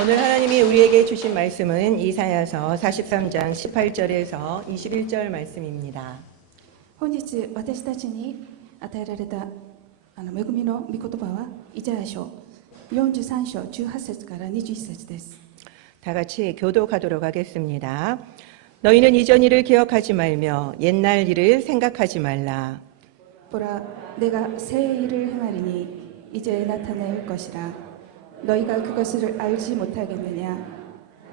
오늘 하나님이 우리에게 주신 말씀은 이사야서 43장 18절에서 21절 말씀입니다. 本日私たちに与えられたあの恵みの御言葉はイザヤ書43章18節から21節です 다 같이 교독하도록 하겠습니다. 너희는 이전 일을 기억하지 말며 옛날 일을 생각하지 말라. 보라 내가 새 일을 행하리니 이제 나타낼 것이라 너희가 그것을 알지 못하겠느냐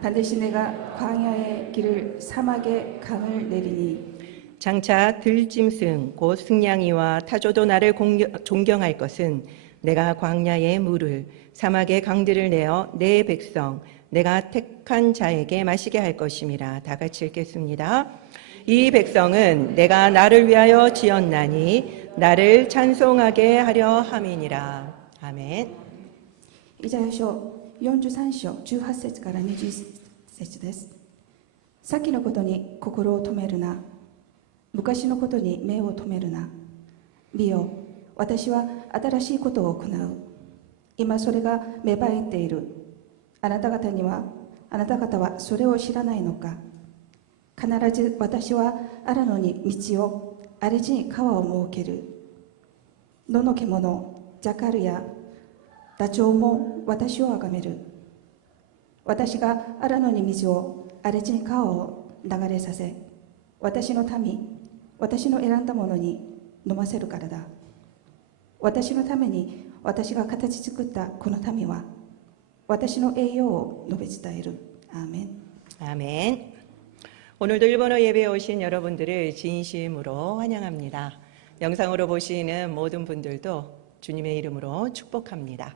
반드시 내가 광야의 길을 사막의 강을 내리니 장차 들짐승 곧 승냥이와 타조도 나를 공겨- 존경할 것은 내가 광야의 물을 사막의 강들을 내어 내 백성 내가 택한 자에게 마시게 할 것임이라 다 같이 읽겠습니다. 이 백성은 내가 나를 위하여 지었나니 나를 찬송하게 하려 함이니라. 아멘. イザヤ書43章18節から20節です。先のことに心を止めるな。昔のことに目を留めるな。見よ私は新しいことを行う。今それが芽生えている。あなた方にはあなた方はそれを知らないのか。必ず私は荒野に道を荒れ地に川を設ける。野の獣ジャカルやダチョウも私をあがめる私が荒野に水を荒れ地に川を流れさせ私の民私の選んだものに飲ませるからだ私のために私が形作ったこの民は私の栄養を述べ伝えるアーメン 아멘. 오늘도 일본어 예배에 오신 여러분들을 진심으로 환영합니다. 영상으로 보시는 모든 분들도 주님의 이름으로 축복합니다.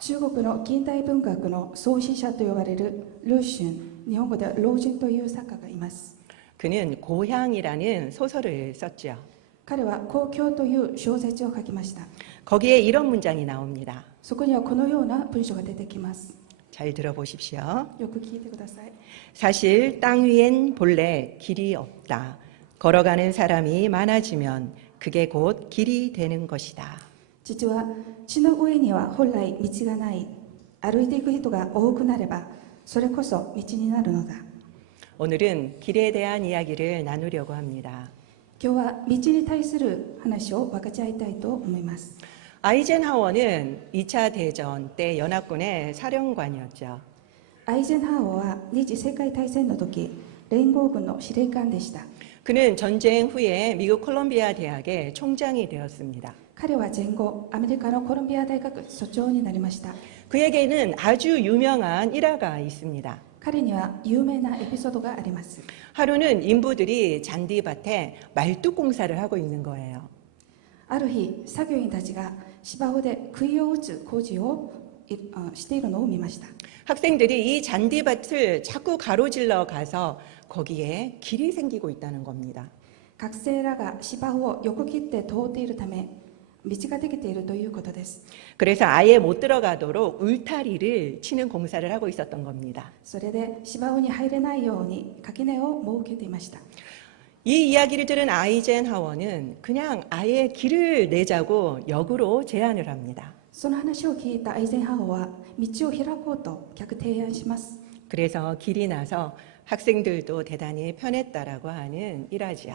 中国の近代文学の創始者と呼ばれるルーシュン日本語では老人という作家がいます 그는 고향이라는 소설을 썼죠. 彼は「公共」という小説を書きました 거기에 이런 문장이 나옵니다. そこにはこのような文章が出てきます 잘 들어보십시오. よく聞いてください 사실 땅 위엔 본래 길이 없다. 걸어가는 사람이 많아지면 그게 곧 길이 되는 것이다. 実は地の上には本来道がない歩いていく人が多くなればそれこそ道になるのだ 오늘은 길에 대한 이야기를 나누려고 합니다. 今日は道に対する話を分かち合いたいと思います 아이젠하워는 2차 대전 때 연합군의 사령관이었죠. アイゼンハワーは二次世界大戦の時連合軍の司令官でした 그는 전쟁 후에 미국 콜롬비아 대학의 총장이 되었습니다. 彼は戦後アメリカのコロンビア大学所長になりました 그에게는 아주 유명한 일화가 있습니다. 彼には有名なエピソードがあります 하루는 인부들이 잔디밭에 말뚝 공사를 하고 있는 거예요. ある日作業員たちが芝生で杭を打つ工事をいあしているのを見ました 학생들이 이 잔디밭을 자꾸 가로질러 가서 거기에 길이 생기고 있다는 겁니다. 学生らが芝生を横切って通っているため 道ができているということです 그래서 아예 못 들어가도록 울타리를 치는 공사를 하고 있었던 겁니다. それで芝生に入れないように垣根を設けていました 이 이야기를 들은 아이젠하워는 그냥 아예 길을 내자고 역으로 제안을 합니다. その話を聞いたアイゼンハワーは道を開こうと逆提案します 그래서 길이 나서 학생들도 대단히 편했다라고 하는 일화지요.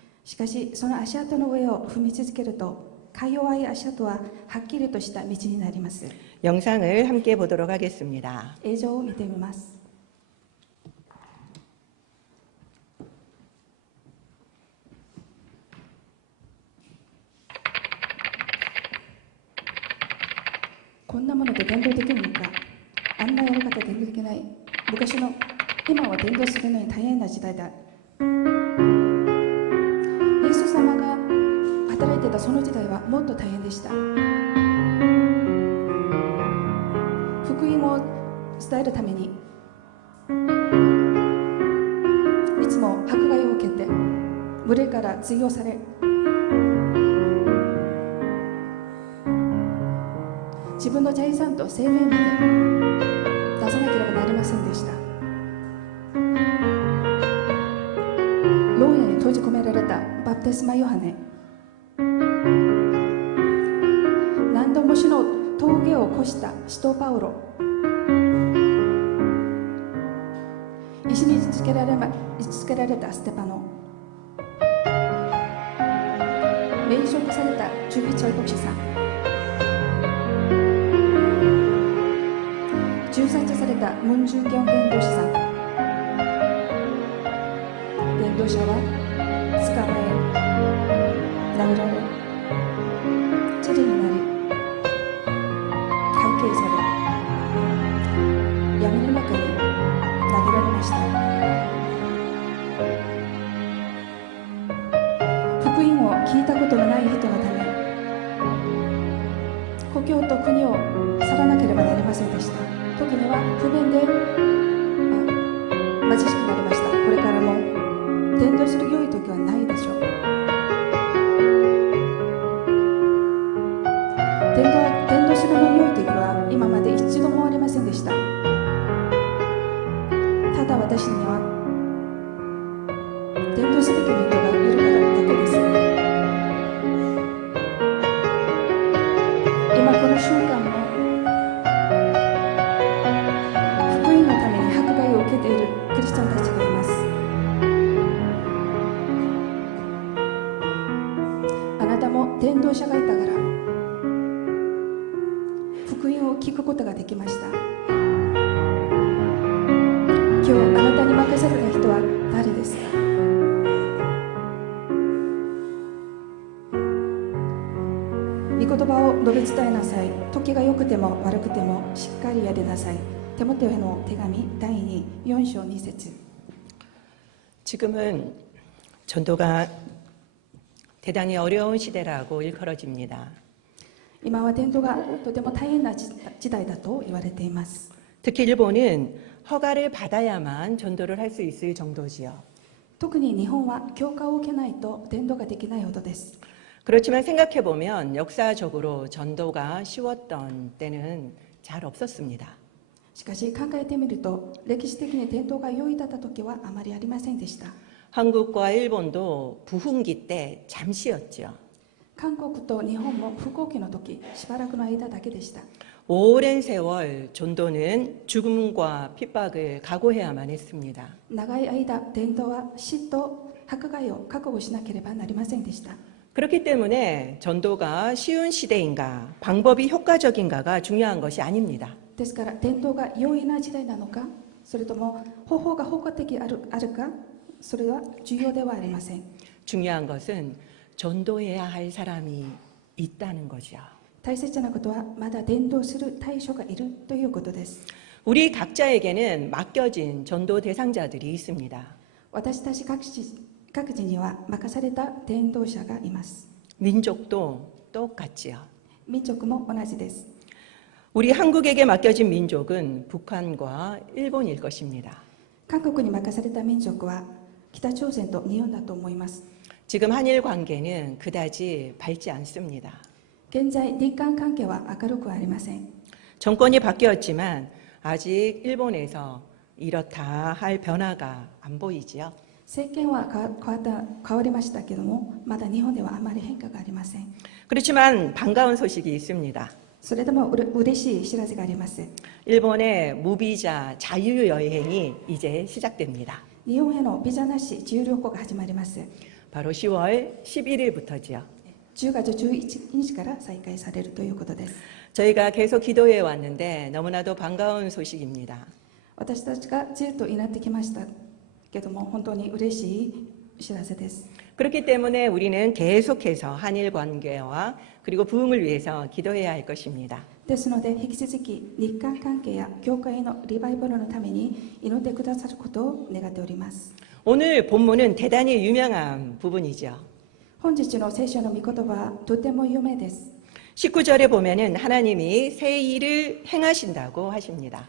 しかしその足跡の上を踏み続けるとか弱い足跡ははっきりとした道になります。영상을함께보도록하겠습니 다. 映像を見てみます。こんなもので伝道できるのか。あんなやり方できない。昔の今は伝道するのに大変な時代だ。働いてたその時代はもっと大変でした。福音を伝えるためにいつも迫害を受けて群れから追用され自分の財産と生命まで出さなければなりませんでした。牢屋に閉じ込められたバプテスマヨハネ。パウロ石につけられ,、ま、つけられたステパノ。名称とされた準備彫刻者さん。重殺された文中教弁護士さん。弁護者は捕まえ殴られ今こ の手紙第24章2節 지금은 전도가 대단히 어려운 시대라고 일컬어집니다. 今は伝道がとても大変な時時代だと言われています 특히 일본은 허가를 받아야만 전도를 할 수 있을 정도지요. 特に日本は許可を受けないと伝道ができないほどです 그렇지만 생각해 보면 역사적으로 전도가 쉬웠던 때는 잘 없었습니다. しかし考えてみると歴史的に伝道が容易だった時はあまりありませんでした 한국과 일본도 부흥기 때 잠시였죠. 韓国と日本も不幸期の時しばらくの間だけでした 오랜 세월 전도는 죽음과 핍박을 각오해야만 했습니다. 長い間伝道は死と迫害を覚悟しなければなりませんでした 그렇기 때문에 전도가 쉬운 시대인가, 방법이 효과적인가가 중요한 것이 아닙니다. ですから伝道が容易な時代なのかそれとも方法が効果的あるあるかそれは重要ではありません 중요한 것은 전도해야 할 사람이 있다는 거죠. 大切なことはまだ伝道する対象がいるということです 우리 각자에게는 맡겨진 전도 대상자들이 있습니다. 私たち各地各自には任された伝道者がいます 민족도 똑같지요. 民族も同じです 우리 한국에게 맡겨진 민족은 북한과 일본일 것입니다. 韓国に任された民族は北朝鮮と日本だと思います 지금 한일 관계는 그다지 밝지 않습니다. 現在日韓関係は明るくはありません 정권이 바뀌었지만 아직 일본에서 이렇다 할 변화가 안 보이지요. 政権は変わ変わった変わりましたけどもまだ日本ではあまり変化がありません 그렇지만 반가운 소식이 있습니다. それでもうれ嬉しい知らせがあります 일본의 무비자 자유 여행이 이제 시작됩니다. 日本へのビザなし自由旅行が始まります 바로 10월 11일부터지요. 10月11日から再開されるということです 저희가 계속 기도해 왔는데 너무나도 반가운 소식입니다. 私たちがずっと祈ってきましたけども本当に嬉しい知らせです 그렇기 때문에 우리는 계속해서 한일 관계와 그리고 부흥을 위해서 기도해야 할 것입니다. ですので引き続き日韓関係や教会のリバイバルのために祈ってくださることを願っております 오늘 본문은 대단히 유명한 부분이죠. 本日の聖書の御言葉はとても有名です 19절에 보면은 하나님이 새 일을 행하신다고 하십니다.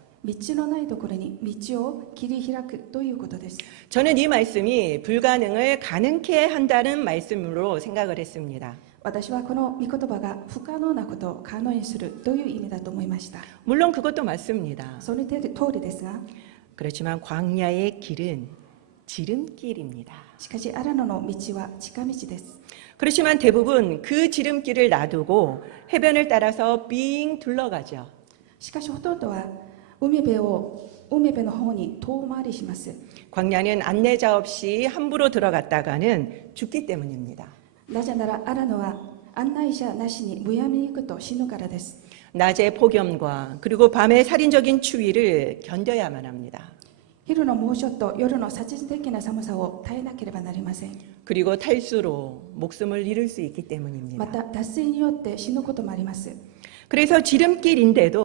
道のないところに道を切り開くということです 저는 이 말씀이 불가능을 가능케 한다는 말씀으로 생각을 했습니다. 私はこの御言葉が不可能なことを可能にするという意味だと思いました 물론 그것도 맞습니다. その通りですが 그렇지만 광야의 길은 지름길입니다. しかし荒野の道は近道です 그렇지만 대부분 그 지름길을 놔두고 해변을 따라서 빙 둘러가죠. しかしほとんどは 海辺を海辺の方に遠回りします 광야는 안내자 없이 함부로 들어갔다가는 죽기 때문입니다. なぜなら荒野は案内者なしにむやみに行くと死ぬからです 낮의 폭염과 그리고 밤의 살인적인 추위를 견뎌야만 합니다. 昼の猛暑と夜の殺人的な寒さを耐えなければなりません 그리고 탈수로 목숨을 잃을 수 있기 ま 때문입니다. た脱水によって死ぬこともあります 그래서 지름길인데도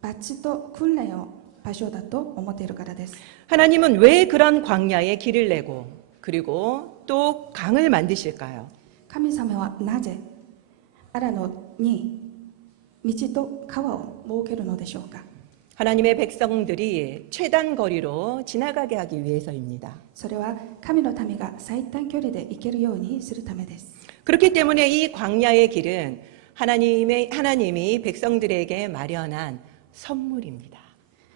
罰と訓練を場所だと思っているからです 하나님은 왜 그런 광야에 길을 내고 그리고 또 강을 만드실까요? 神様はなぜ荒野に道と川を設けるのでしょうか 하나님의 백성들이 최단 거리로 지나가게 하기 위해서입니다. それは神の民が最短距離で行けるようにするためです 그렇기 때문에 이 광야의 길은 하나님의 하나님이 백성들에게 마련한 선물입니다.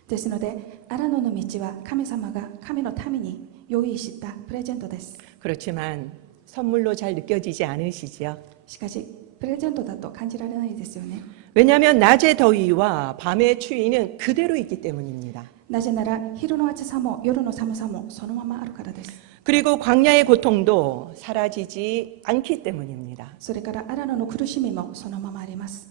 ですので荒野の道は神様が神の民に用意したプレゼントです 그렇지만 선물로 잘 느껴지지 않으시죠? しかしプレゼントだと感じられないですよね 왜냐하면 낮의 더위와 밤의 추위는 그대로 있기 때문입니다. なぜなら昼の暑さも夜の寒さもそのままあるからです 그리고 광야의 고통도 사라지지 않기 때문입니다. それから荒野の苦しみもそのままあります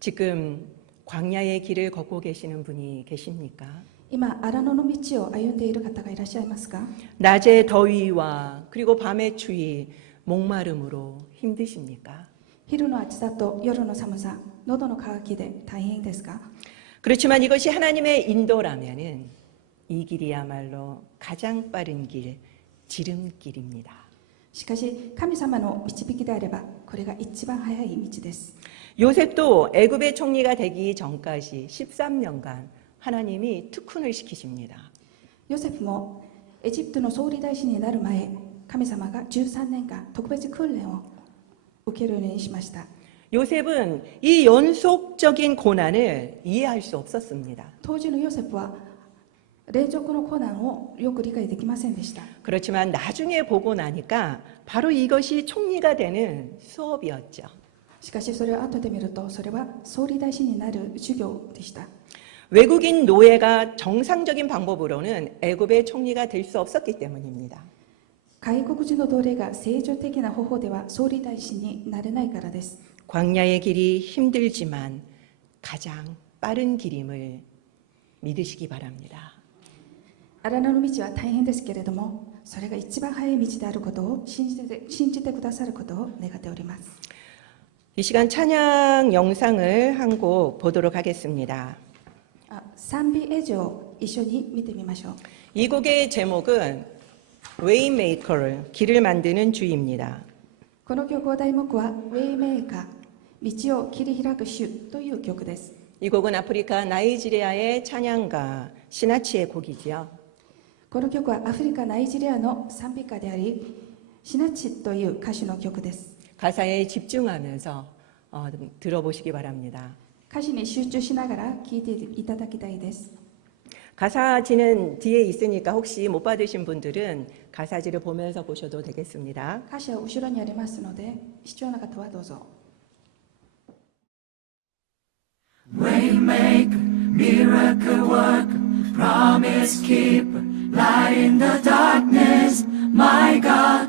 지금 광야의 길을 걷고 계시는 분이 계십니까? 今荒野の道を歩んでいる方がいらっしゃいますか 낮의 더위와 그리고 밤의 추위, 목마름으로 힘드십니까? 昼の暑さと夜の寒さ喉の渇きで大変ですか 그렇지만 이것이 하나님의 인도라면은 이 길이야말로 가장 빠른 길, 지름길입니다. しかし神様の導きであればこれが一番早い道です 요셉도 애굽의 총리가 되기 전까지 13년간 하나님이 특훈을 시키십니다. ヨセフもエジプトの総理大臣になる前神様が13年間特別訓練を受けるようにしました 요셉은 이 연속적인 고난을 이해할 수 없었습니다. 当時のヨセフは連続の困難をよく理解できませんでした 그렇지만 나중에 보고 나니까 바로 이것이 총리가 되는 수업이었죠. しかしそれを後で見るとそれは総理大臣になる授業でした 외국인 노예가 정상적인 방법으로는 애굽의 총리가 될 수 없었기 때문입니다. 外国人の奴隷が正常的な方法では総理大臣になれないからです 광야의 길이 힘들지만 가장 빠른 길임을 믿으시기 바랍니다. 荒野の道は大変ですけれどもそれが一番早い道であることを信じて信じてくださることを願っております 이 시간 찬양 영상을 한 곡 보도록 하겠습니다. あ賛美映像を一緒に見てみましょう 이 곡의 제목은 Waymaker, 길을 만드는 주입니다. この曲の題目は「ウェイメーカー道を切り開く主」という曲です 이 곡은 아프리카 나이지리아의 찬양가 시나치의 곡이지요. この曲はアフリカ・ナイジリアの賛美歌でありシナチという歌手の曲です 가사에 집중하면서 어, 들어보시기 바랍니다. 歌詞に集中しながら聴いていただきたいです 가사지는 뒤에 있으니까 혹시 못 받으신 분들은 가사지를 보면서 보셔도 되겠습니다. 歌詞は後ろにありますので必要な方はどうぞ Waymaker, miracle worker, promise keeper, light in the darkness. My God,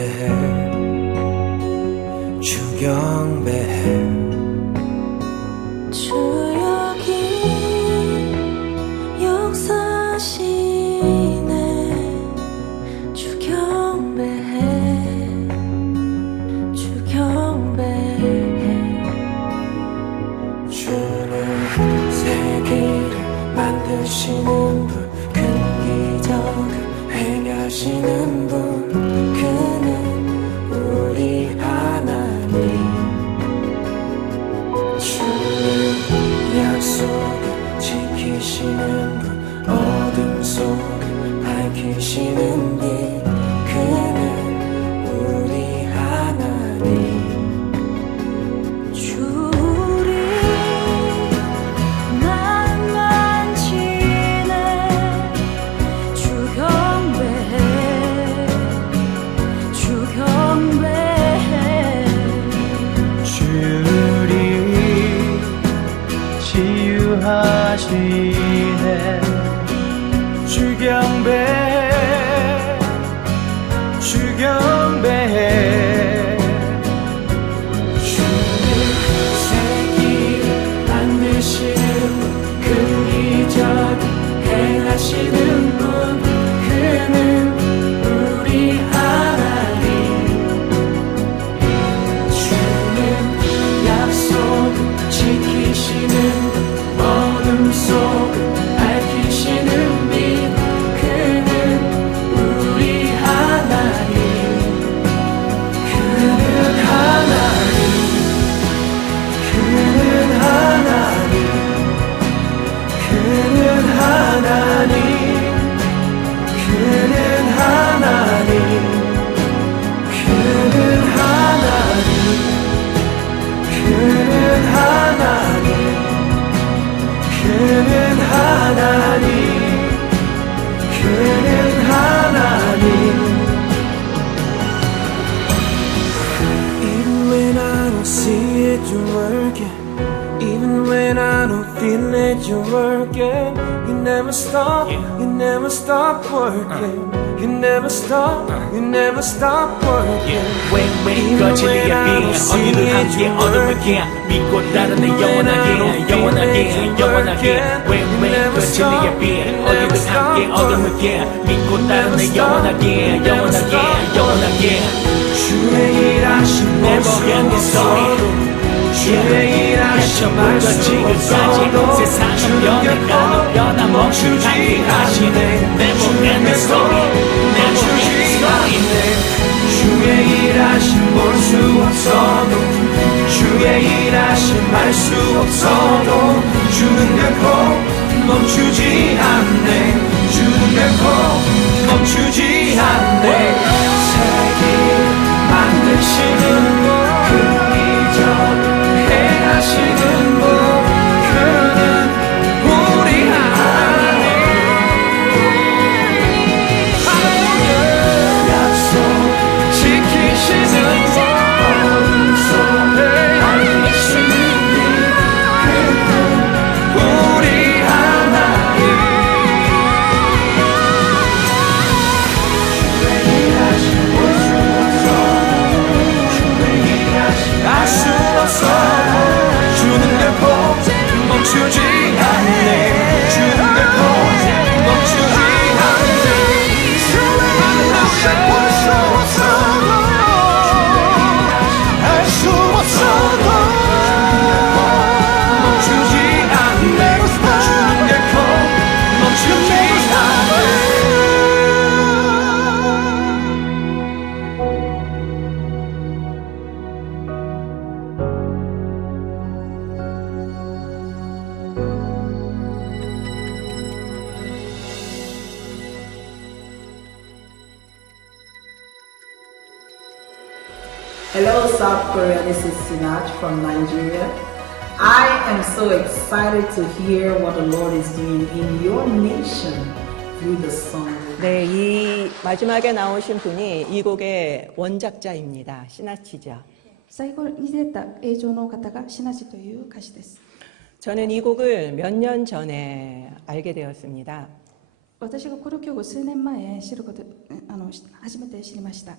지키시는 분, 어둠 속을 밝히시는 빛, stop, you never stop working. You never stop, you never stop working. When we got the again, on you have to on them again. We got that in the yawn again, yawn again, yawn again. When we got the again, on you have to on them again. We got that in the yawn again, yawn again, yawn again. 주의 일 하신 모습 속으로 주의 일하신 처음부터 지금까지 세상은 변해가는 변함없이 함께하시네 Never ending story Never ending story 주의 일하신 볼 수 없어도 주의 일하신 말 수 없어도 주는 결코 멈추지 않네 주는 결코 멈추지 않네 세계 만드시는 is Sinach from Nigeria. I am so excited to hear what the Lord is doing in your nation through the song. 네, 이 마지막에 나오신 분이 이 곡의 원작자입니다. 시나치죠. 最後に出た映像の方がシナジという歌詞です 저는 이 곡을 몇 년 전에 알게 되었습니다. 私がこの曲を数年前知ることあの初めて知りました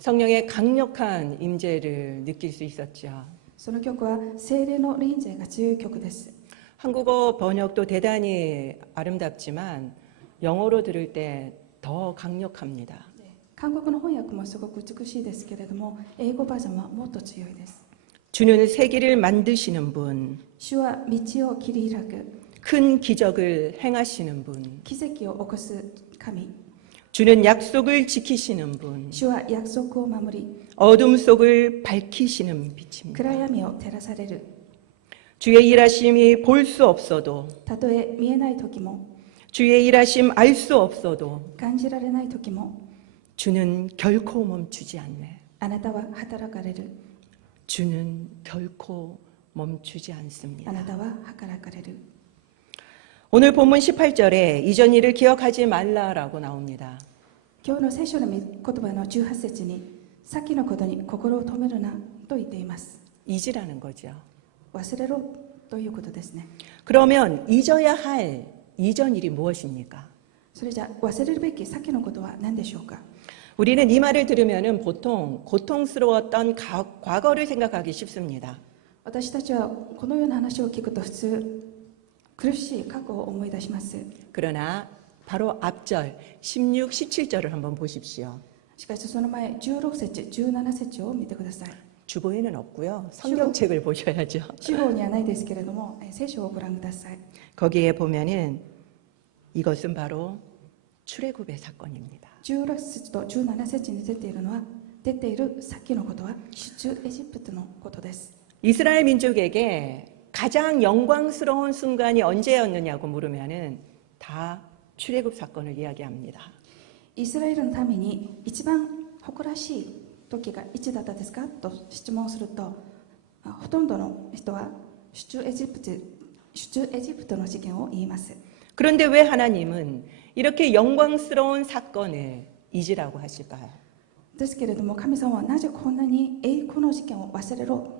성령의 강력한 임재를 느낄 수 있었죠. その曲は精霊の臨在が強い曲です 한국어 번역도 대단히 아름답지만 영어로 들을 때 더 강력합니다. 韓国の翻訳もすごく美しいですけれども英語バージョンはもっと強いです 주는 세기를 만드시는 분, 主は道を切り開く 큰 기적을 행하시는 분, 奇跡を起こす神 주는 약속을 지키시는 분. 주와 약속을 마무리. 어둠 속을 밝히시는 빛입니다. 그라야며 데라사레르. 어, 주의 일하심이 볼 수 없어도. 다도에 미에나이 토기모. 주의 일하심 알 수 없어도. 간지라레나이 토기모. 주는 결코 멈추지 않네. 아나타와 하타라카레르. 주는 결코 멈추지 않습니다. 아나타와 하카라카레르. 오늘 본문 18절에 이전 일을 기억하지 말라라고 나옵니다. 今日の聖書の御言葉の18節に先のことに心を止めるなと言っています 잊으라는 거죠. 忘れろということですね 그러면 잊어야 할 이전 일이 무엇입니까? それじゃあ忘れるべき先のことは何でしょうか 우리는 이 말을 들으면 보통 고통스러웠던 가- 과거를 생각하기 쉽습니다. 私たちはこのような話を聞くと普通 그러나 바로 앞절 16, 17절을 한번 보십시오. しかしその前16節17節を見てください 주보에는 없고요. 성경책을 보셔야죠. 司法にはないですけれどもえ聖書をご覧ください 거기에 보면은 이것은 바로 출애굽의 사건입니다. 16節と17節に出ているのは出ている先のことは出エジプトのことです 이스라엘 민족에게 가장 영광스러운 순간이 언제였느냐고 물으면은 다 출애굽 사건을 이야기합니다. イスラエルのために一番誇らしい時がいつだったですかと質問するとあほとんどの人は出エジプト出エジプトの事件を言います 그런데 왜 하나님은 이렇게 영광스러운 사건을 잊으라고 하실까요? ですけれども神様はなぜこんなに栄光の事件を忘れろ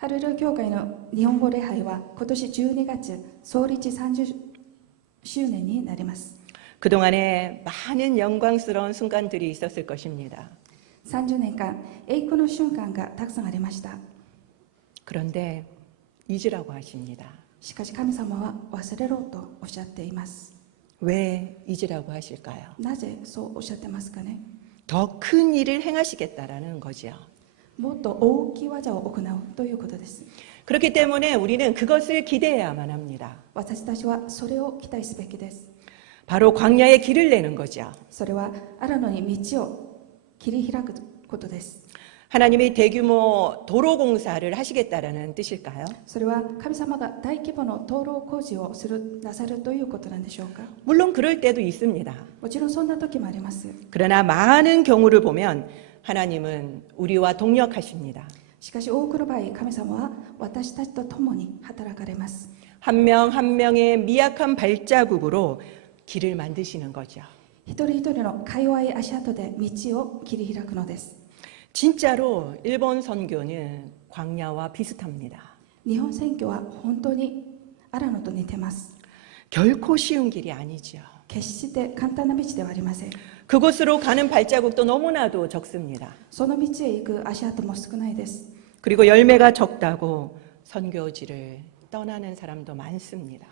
ハルル教会の日本語礼拝は今年12月創立30周年になります 그동안에 많은 영광스러운 순간들이 있었을 것입니다. 30年間栄光の瞬間がたくさんありました 그런데 잊으라고 하십니다. しかし神様は忘れろとおっしゃっています 왜 잊으라고 하실까요? なぜそうおっしゃってますかね 더 큰 일을 행하시겠다라는 거죠. も っと大きい技を行うということです 그렇기 때문에 우리는 그것을 기대해야만 합니다. 私たちはそれを期待すべきです 바로 광야에 길을 내는 거죠. それは荒野に道を切り開くことです 하나님이 대규모 도로 공사를 하시겠다라는 뜻일까요? それは神様が大規模の灯籠工事をするなさるということなんでしょうか 물론 그럴 때도 있습니다. もちろんそんな時もあります 그러나 많은 경우를 보면 하나님은 우리와 동력하십니다. しかし多くの場合神様は私たちと共に働かれます 한 명 한 명의 미약한 발자국으로 길을 만드시는 거죠. 一人一人のか弱い足跡で道を切り開くのです 진짜로 일본 선교는 광야와 비슷합니다. 日本選挙は本当に荒野と似てます 결코 쉬운 길이 아니죠. 決して簡単な道ではありません 그곳으로 가는 발자국도 너무나도 적습니다. その道へ行く足跡も少ないです 그리고 열매가 적다고 선교지를 떠나는 사람도 많습니다.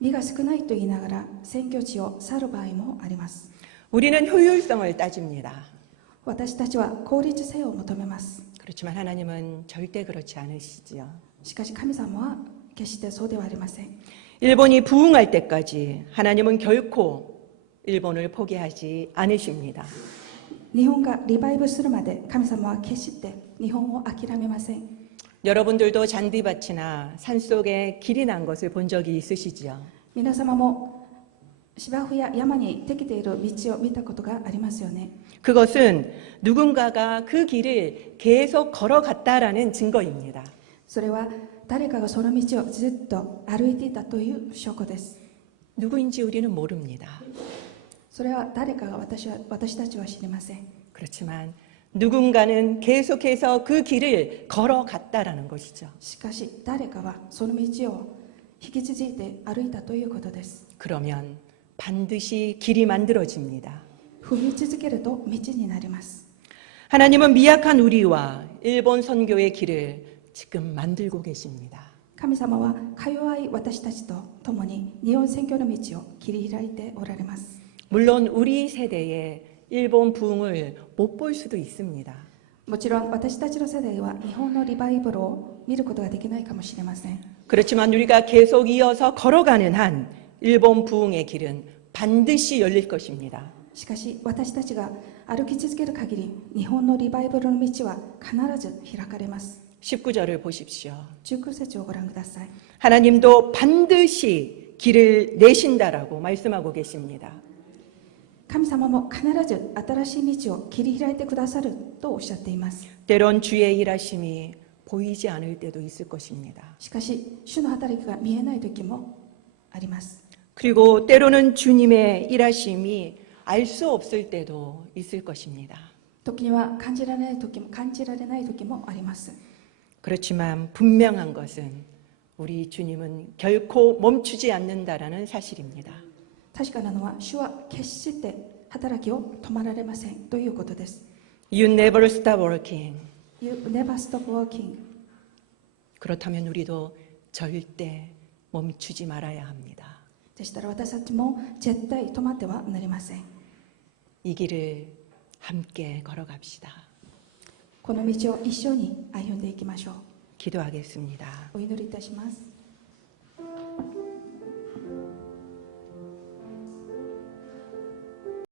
実が少ないと言いながら選挙地を去る場合もあります 우리는 효율성을 따집니다. 私たちは効率性を求めます 그렇지만 하나님은 절대 그렇지 않으시지요. しかし神様は決してそうではありません 일본이 부흥할 때까지 하나님은 결코 일본을 포기하지 않으십니다. 日本がリバイブするまで神様は決して日本を諦めません 여러분들도 잔디밭이나 산속에 길이 난 것을 본 적이 있으시지요. 皆様も芝生や山にできている道を見たことがありますよね 그것은 누군가가 그 길을 계속 걸어갔다라는 증거입니다. それは 誰かがその道をずっと歩いていたという証拠です 누구인지 우리는 모릅니다. それは誰かが私は私たちは知りません 그렇지만 누군가는 계속해서 그 길을 걸어갔다라는 것이죠. しかし誰かはその道を引き続いて歩いたということです 그러면 반드시 길이 만들어집니다. 踏み続けると道になります 하나님은 미약한 우리와 일본 선교의 길을 지금 만들고 계십니다. 神様はか弱い私たちと共に日本選挙の道を切り開いておられます 물론 우리 세대에 일본 부흥을 못 볼 수도 있습니다. もちろん私たちの世代は日本のリバイバルを見ることができないかもしれません 그렇지만 우리가 계속 이어서 걸어가는 한 일본 부흥의 길은 반드시 열릴 것입니다. しかし私たちが歩き続ける限り日本のリバイバルの道は必ず開かれます 19절을 보십시오. 19節をご覧ください 하나님도 반드시 길을 내신다라고 말씀하고 계십니다. 神様も必ず新しい道を切り開いてくださるとおっしゃっています 때론 주의 일하심이 보이지 않을 때도 있을 것입니다. しかし主の働きが見えない時もあります 그리고 때로는 주님의 일하심이 알 수 없을 때도 있을 것입니다. 時には感じられない時も感じられない時もあります 그렇지만 분명한 것은 우리 주님은 결코 멈추지 않는다라는 사실입니다. 確かなのは主は決して働きを止まられませんということです You never stop working. You never stop working 그렇다면 우리도 절대 멈추지 말아야 합니다. でしたら私たちも絶対止まってはなりません 이 길을 함께 걸어갑시다. この道を一緒に歩んでいきましょう 기도하겠습니다. お祈りいたします